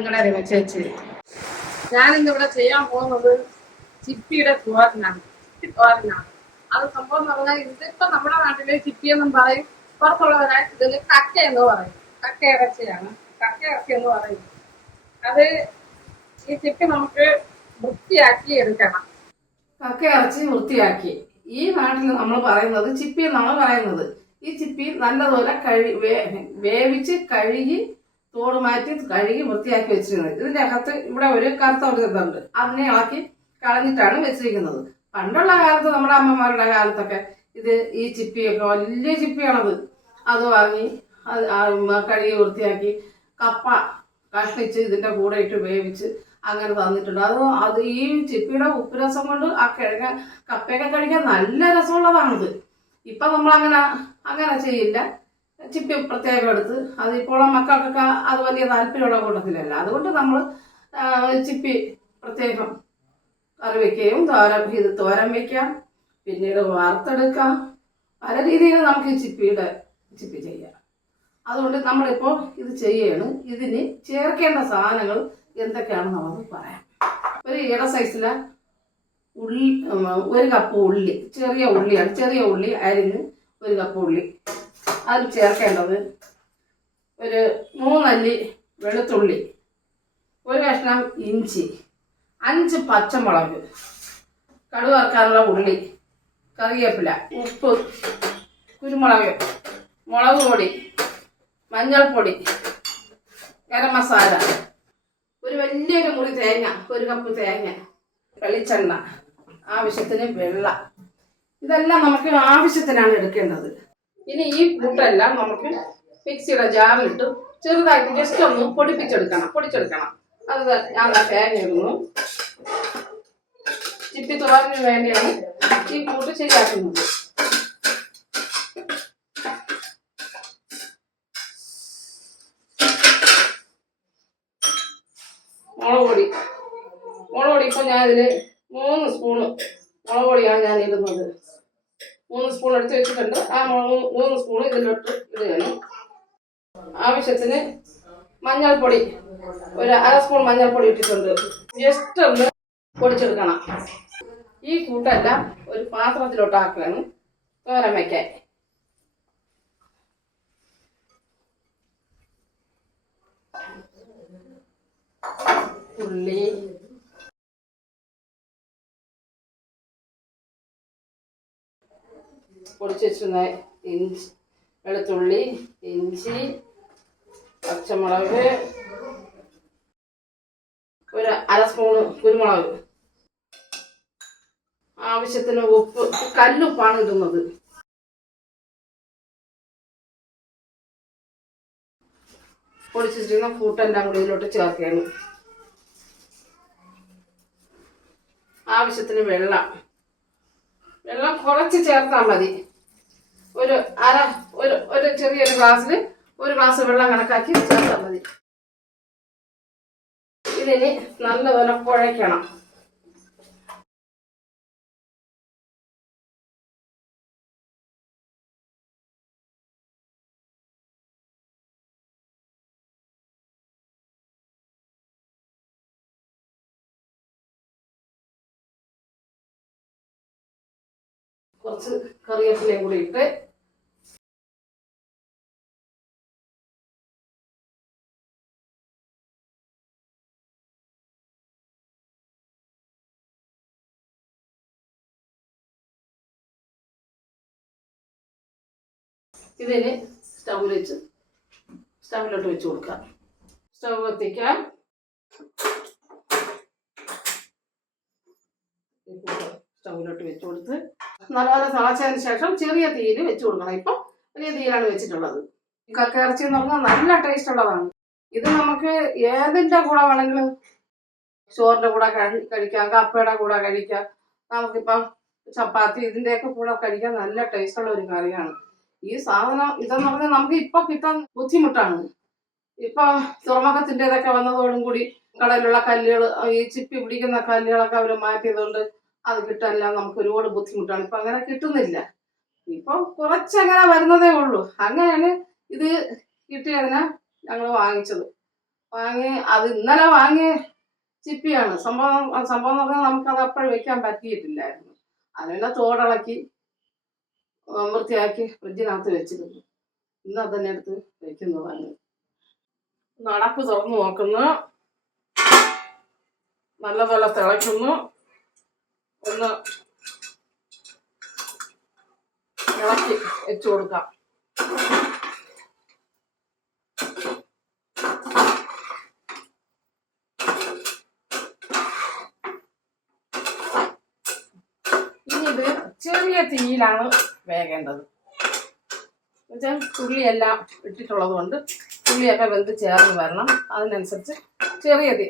നിങ്ങളുടെ രമ ചേച്ചി ഞാനിന്ന് ഇവിടെ ചെയ്യാൻ പോകുന്നത് ചിപ്പിയുടെ തോരനാണ് ചിപ്പി തോരനാണ് അത് സംഭവം എന്ന് പറഞ്ഞാൽ ഇതിപ്പോ നമ്മുടെ നാട്ടിൽ ചിപ്പി എന്നും പറയും. പുറത്തുള്ളവരായി ഇതിൽ കക്ക എന്ന് പറയും. കക്ക ഇറച്ചിയാണ്. കക്ക ഇറച്ചി എന്ന് പറയും. അത് ഈ ചിപ്പി നമുക്ക് വൃത്തിയാക്കി എടുക്കണം. കക്ക ഇറച്ചി വൃത്തിയാക്കി. ഈ നാട്ടിൽ നമ്മൾ പറയുന്നത് ചിപ്പി എന്നാണ് പറയുന്നത്. ഈ ചിപ്പി നല്ലതുപോലെ കഴി വേവിച്ച് കഴുകി തോട് മാറ്റി കഴുകി വൃത്തിയാക്കി വെച്ചിരുന്നത്. ഇതിന്റെ അകത്ത് ഇവിടെ ഒരു കറുത്ത ഒരു ഇതുണ്ട്. അതിനെ ഇളക്കി കളഞ്ഞിട്ടാണ് വെച്ചിരിക്കുന്നത്. പണ്ടുള്ള കാലത്ത് നമ്മുടെ അമ്മമാരുടെ കാലത്തൊക്കെ ഇത് ഈ ചിപ്പിയൊക്കെ വലിയ ചിപ്പിയാണത്. അത് വാങ്ങി കഴുകി വൃത്തിയാക്കി കപ്പ കഷ്ണിച്ച് ഇതിന്റെ കൂടെ ഇട്ട് വേവിച്ച് അങ്ങനെ തന്നിട്ടുണ്ട്. അത് അത് ഈ ചിപ്പിയുടെ ഉപ്പ് രസം കൊണ്ട് ആ കിഴങ്ങ കപ്പയൊക്കെ കഴിക്കാൻ നല്ല രസമുള്ളതാണിത്. ഇപ്പൊ നമ്മൾ അങ്ങനെ അങ്ങനെ ചെയ്യില്ല. ചിപ്പി പ്രത്യേകം എടുത്ത് അത് ഇപ്പോൾ മക്കൾക്കൊക്കെ അത് വലിയ താല്പര്യമുള്ള കൂട്ടത്തിലല്ല. അതുകൊണ്ട് നമ്മൾ ചിപ്പി പ്രത്യേകം കറി വയ്ക്കുകയും തോരൻ ഇത് തോരൻ വയ്ക്കാം പിന്നീട് വാർത്തെടുക്കാം പല രീതിയിൽ നമുക്ക് ഈ ചിപ്പിയുടെ ചിപ്പി ചെയ്യാം. അതുകൊണ്ട് നമ്മളിപ്പോൾ ഇത് ചെയ്യാണ്. ഇതിന് ചേർക്കേണ്ട സാധനങ്ങൾ എന്തൊക്കെയാണെന്ന് നമുക്ക് പറയാം. ഒരു ഇട സൈസിലെ ഉള്ളി ഒരു കപ്പ് ഉള്ളി ചെറിയ ഉള്ളിയാണ് ചെറിയ ഉള്ളി അരിഞ്ഞ് ഒരു കപ്പ് ഉള്ളി. അതിൽ ചേർക്കേണ്ടത് ഒരു മൂന്നല്ലി വെളുത്തുള്ളി ഒരു കഷ്ണം ഇഞ്ചി അഞ്ച് പച്ചമുളക് കടുക് വറക്കാനുള്ള ഉള്ളി കറിവേപ്പില ഉപ്പ് കുരുമുളക് മുളക് പൊടി മഞ്ഞൾപ്പൊടി ഗരം മസാല ഒരു വലിയൊരു മുറി തേങ്ങ ഒരു കപ്പ് തേങ്ങ വെളിച്ചെണ്ണ ആവശ്യത്തിന് വെള്ളം. ഇതെല്ലാം നമുക്ക് ആവശ്യത്തിനാണ് എടുക്കേണ്ടത്. ഇനി ഈ കൂട്ടെല്ലാം നമുക്ക് മിക്സിയുടെ ജാറിലിട്ട് ചെറുതായിട്ട് ജസ്റ്റ് ഒന്ന് പൊടിപ്പിച്ചെടുക്കണം പൊടിച്ചെടുക്കണം. അത് ഞാൻ തേങ്ങയിടുന്നു ചിപ്പി തുറന്നു വേണ്ടിയാണ് ഈ കൂട്ട് ശരിയാക്കുന്നത്. മുളക് പൊടി. മുളക് പൊടി ഇപ്പൊ ഇതിൽ മൂന്ന് സ്പൂണ് മുളക് പൊടിയാണ് ഞാൻ ഇടുന്നത് മൂന്ന് സ്പൂൺ എടുത്ത് വെച്ചിട്ടുണ്ട്. ആ മൂന്ന് സ്പൂൺ ഇതിലോട്ട് ഇടുകയാണ് ആവശ്യത്തിന് മഞ്ഞൾപ്പൊടി ഒരു അര സ്പൂൺ മഞ്ഞൾപ്പൊടി ഇട്ടിട്ടുണ്ട്. ജസ്റ്റ് ഒന്ന് പൊടിച്ചെടുക്കണം. ഈ കൂട്ടെല്ലാം ഒരു പാത്രത്തിലോട്ട് ആക്കുകയാണ്. തോരൻ വയ്ക്കാൻ ഉള്ളി പൊടിച്ച് വെച്ചിരുന്ന ഇഞ്ചി വെളുത്തുള്ളി ഇഞ്ചി പച്ചമുളക് ഒരു അര സ്പൂണ് കുരുമുളക്. ആവശ്യത്തിന് ഉപ്പ് കല്ലുപ്പാണ് ഇടുന്നത്. പൊടിച്ചിരിക്കുന്ന കൂട്ടെല്ലാം കൂടി ഇതിലോട്ട് ചേർക്കുകയാണ്. ആവശ്യത്തിന് വെള്ളം. വെള്ളം കുറച്ച് ചേർത്താൽ മതി. ഒരു അര ഒരു ഒരു ചെറിയൊരു ഗ്ലാസ്സിൽ ഒരു ഗ്ലാസ് വെള്ളം കണക്കാക്കി ചേർത്താൽ മതി. ഇതിന് നല്ലപോലെ കുഴയ്ക്കണം. കുറച്ച് കറിവേപ്പിലയും കൂടി ഇട്ട് ഇതിന് സ്റ്റൗവിൽ വെച്ച് സ്റ്റൗവിലോട്ട് വെച്ച് കൊടുക്കാം. സ്റ്റൗ കത്തിക്കാം സ്റ്റൗവിലോട്ട് വെച്ച് കൊടുത്ത് നല്ലപോലെ തിളച്ചതിന് ശേഷം ചെറിയ തീയിൽ വെച്ച് കൊടുക്കണം. ഇപ്പം വലിയ തീയിലാണ് വെച്ചിട്ടുള്ളത്. കക്കയിറച്ചി കക്ക എന്ന് പറഞ്ഞാൽ നല്ല ടേസ്റ്റ് ഉള്ളതാണ്. ഇത് നമുക്ക് ഏതിന്റെ കൂടെ വേണമെങ്കിലും ചോറിന്റെ കൂടെ കഴി- കഴിക്കാം കപ്പയുടെ കൂടെ കഴിക്കാം. നമുക്കിപ്പം ചപ്പാത്തി ഇതിന്റെയൊക്കെ കൂടെ കഴിക്കാൻ നല്ല ടേസ്റ്റ് ഉള്ള ഒരു കറിയാണ്. ഈ സാധനം ഇതെന്ന് പറഞ്ഞാൽ നമുക്ക് ഇപ്പൊ കിട്ടാൻ ബുദ്ധിമുട്ടാണ്. ഇപ്പൊ തുറമുഖത്തിന്റെതൊക്കെ വന്നതോടും കൂടി കടലുള്ള കല്ലുകൾ ഈ ചിപ്പി പിടിക്കുന്ന കല്ലുകളൊക്കെ അവർ മാറ്റിയതുകൊണ്ട് അത് കിട്ടാനെല്ലാം നമുക്ക് ഒരുപാട് ബുദ്ധിമുട്ടാണ്. ഇപ്പൊ അങ്ങനെ കിട്ടുന്നില്ല. ഇപ്പൊ കുറച്ചങ്ങനെ വരുന്നതേ ഉള്ളൂ. അങ്ങനെയാണ് ഇത് കിട്ടിയതിനാ ഞങ്ങൾ വാങ്ങിച്ചത്. വാങ്ങി അത് ഇന്നലെ വാങ്ങിയ ചിപ്പിയാണ്. സംഭവം സംഭവം എന്ന് പറഞ്ഞാൽ നമുക്കത് അപ്പോഴും വെക്കാൻ പറ്റിയിട്ടില്ലായിരുന്നു. അതിനെ തോടിളക്കി വൃത്തിയാക്കി ഫ്രിഡ്ജിനകത്ത് വെച്ചിരുന്നു. ഇന്ന് അത് തന്നെ എടുത്ത് വെക്കുന്നതാണ് നടപ്പ് തുറന്നു നോക്കുന്നു. നല്ലപോലെ തിളയ്ക്കുന്നു. ഒന്ന് ഇളക്കി വെച്ചു കൊടുക്കാം. ചെറിയ തീയിലാണ് വേകേണ്ടത്. എന്നുവെച്ചാൽ തുള്ളിയെല്ലാം ഇട്ടിട്ടുള്ളത് കൊണ്ട് തുള്ളിയൊക്കെ വെന്ത് ചേർന്ന് വരണം. അതിനനുസരിച്ച് ചെറിയ തീ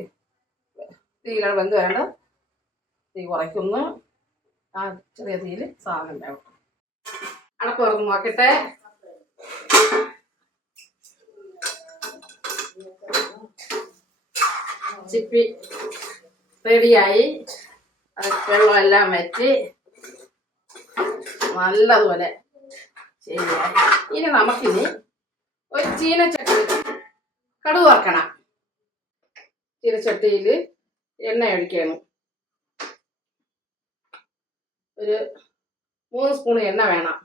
തീയിലാണ് വെന്ത് വരേണ്ടത്. തീ കുറയ്ക്കുന്നു. ആ ചെറിയ തീയിൽ സാധനം വേണം അടപ്പ് തുറന്ന് നോക്കട്ടെ. ചിപ്പി റെഡിയായി. വെള്ളമെല്ലാം വറ്റി നല്ലതുപോലെ ശരിയായി. ഇനി നമുക്കിനി ഒരു ചീനച്ചട്ടി കടുക് വറക്കണം. ചീനച്ചട്ടിയിൽ എണ്ണ ഒഴിക്കണം. ഒരു മൂന്ന് സ്പൂൺ എണ്ണ വേണം.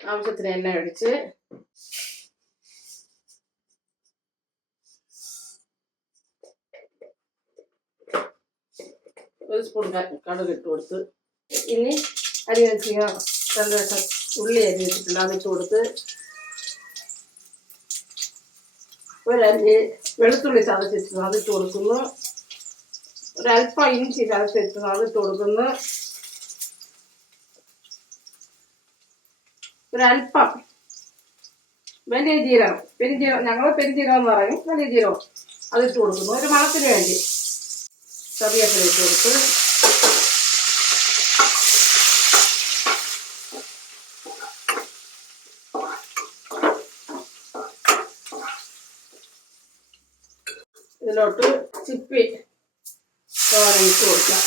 ആവശ്യത്തിന് എണ്ണ ഒഴിച്ച് ഒരു സ്പൂൺ കടുക് ഇട്ട് കൊടുത്ത് ഇനി അരി വെച്ച് രണ്ട് വശം ഉള്ളി അരി വെച്ചിട്ടുണ്ട് അതിട്ട് കൊടുത്ത് ഒരഞ്ച് വെളുത്തുള്ളി ചതച്ചിട്ട് അതിട്ട് കൊടുക്കുന്നു. ഒരല്പം ഇഞ്ചി അത് അതിട്ട് കൊടുക്കുന്നു ഒരല്പം വലിയ ജീരകം. പെരിഞ്ജീരകം ഞങ്ങൾ പെരിഞ്ജീരകം എന്ന് പറയും. വലിയ ജീരകം. അതിട്ട് കൊടുക്കുന്നു. ഒരു മണത്തിന് വേണ്ടി. കറിവേപ്പില ഇട്ട് കൊടുത്ത്. ഇതിലോട്ട് ചിപ്പി. തോരൻ ഇട്ട് കൊടുക്കാം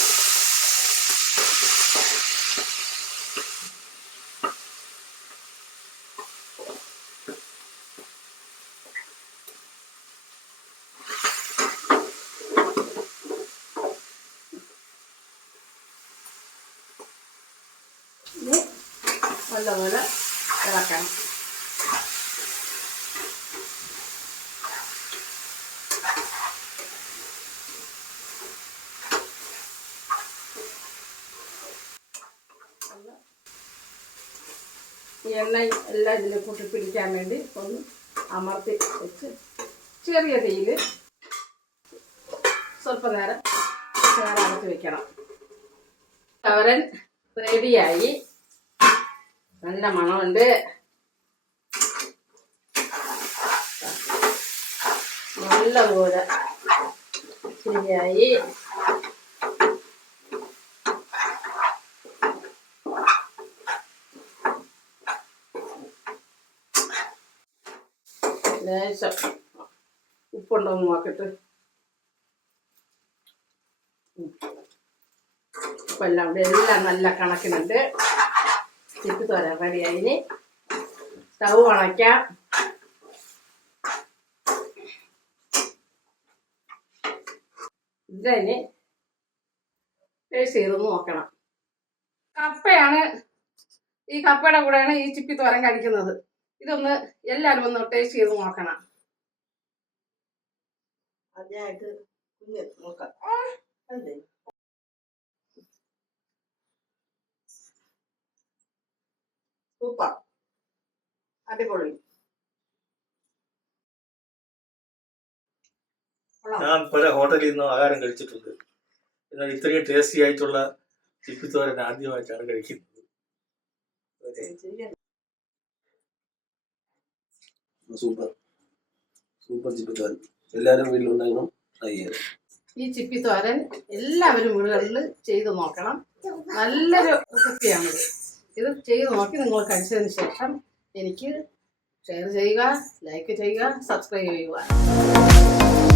ഇനി നല്ലപോലെ ഇളക്കണം എണ്ണ എല്ലാം ഇതിൽ കൂട്ടി പിടിക്കാൻ വേണ്ടി ഒന്ന് അമർത്തി വെച്ച് ചെറിയ തീയിൽ സ്വല്പ നേരം അടച്ച് വെക്കണം. അവരൻ റെഡിയായി. നല്ല മണമുണ്ട്. നല്ലപോലെ ശരിയായി. ലേശം ഉപ്പുണ്ടോ എന്ന് നോക്കിട്ട്. ഉപ്പെല്ലാം ഇവിടെ എല്ലാം നല്ല കണക്കിനുണ്ട്. ചിപ്പി തോരാൻ റെഡിയായി ഇനി സ്റ്റൗ അണയ്ക്കാം ഇതിന് ടേസ്റ്റ് ചെയ്ത് നോക്കണം. കപ്പയാണ് ഈ കപ്പയുടെ കൂടെയാണ് ഈ ചിപ്പി തോരൻ കഴിക്കുന്നത്. ഇതൊന്ന് എല്ലാരും ഒന്ന് ടേസ്റ്റ് ചെയ്ത് നോക്കണം. ആദ്യമായിട്ട് കുഞ്ഞ് നോക്കാം. അല്ലേ സൂപ്പർ. അടിപൊളി. കൊള്ളാം. ഞാൻ പല ഹോട്ടലിൽ നിന്നും ആഹാരം കഴിച്ചിട്ടുണ്ട്. എന്നാൽ ഇത്രയും ടേസ്റ്റി ആയിട്ടുള്ള ചിപ്പിത്തോരൻ ആദ്യമായിട്ടാണ് കഴിക്കുന്നത്. സൂപ്പർ. സൂപ്പർ ചിക്കൻ എല്ലാവരും വീട്ടിലുണ്ടാകണം ട്രൈ ചെയ്യണം ഈ ചിപ്പി തോരൻ എല്ലാവരും വീടുകളിൽ ചെയ്ത് നോക്കണം. നല്ലൊരു റെസിപ്പിയാണിത് ഇത്. ചെയ്ത് നോക്കി നിങ്ങൾ കഴിച്ചതിന് ശേഷം എനിക്ക് ഷെയർ ചെയ്യുക ലൈക്ക് ചെയ്യുക സബ്സ്ക്രൈബ് ചെയ്യുക.